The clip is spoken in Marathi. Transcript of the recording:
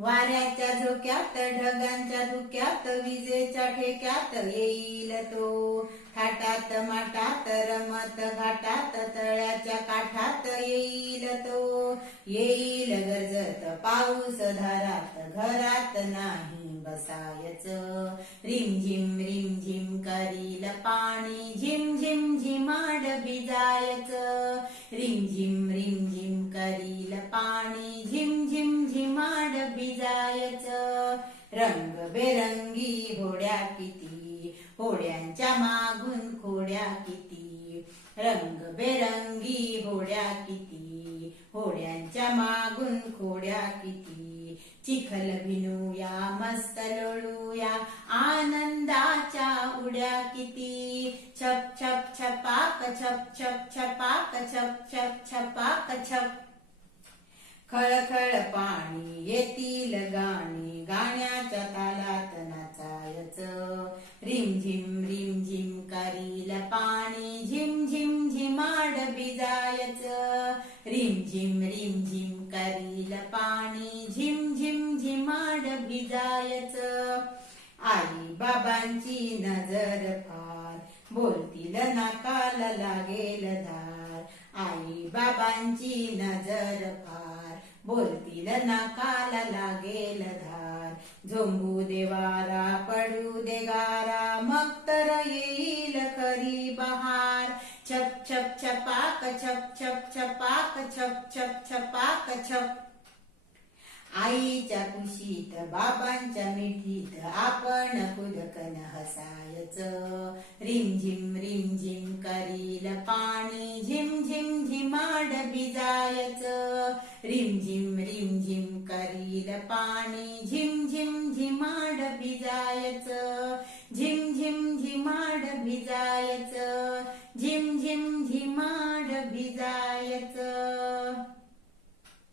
वाऱ्याच्या झोक्यात ढगांच्या धुक्यात विजेच्या ठेक्यात येईल तो. थाटात माटात रमत घाटात तळ्याच्या काठात येईल तो. येईल गरजत पाऊस धारात घरात नाही बसायच. रिमझिम रिमझिम करील पाणी झिम झिम झिमाड भिजायच. रिमझिम रिमझिम करील पाणी झिमाड भिजायच रंगबेरंगी होड्या किती? होड्यांच्या मागून खोड्या किती? रंगबेरंगी होड्या किती? होड्यांच्या मागून खोड्या किती? चिखल भिनूया मस्त लोळूया आनंदाच्या उड्या किती? छप छप छपाक छप छप छपाक छप छप छपाक छप. खळखळ रिम झिम रिम झिम करील पाणी झिम झिम झिमाड भिजायच. आई बाबांची नजर फार बोलतील नाकाला लागेल धार. आई बाबांची नजर फार बोलतील नाकाला लागेल धार. झोंबू देवारा पडू दे गारा मग तर येईल छप छप छपाक छप छप छपाक छप आईच्या कुशीत बाबांच्या मिठीत आपण कुदकन हसायच रिमझिम रिमझिम करील पाणी झिम झिम झिमाड भिजायच रिमझिम रिमझिम करील पाणी झिम झिम झिमाड भिजायच झिम झिम झिमाड भिजायच झिम झिम झिमाड भिजायच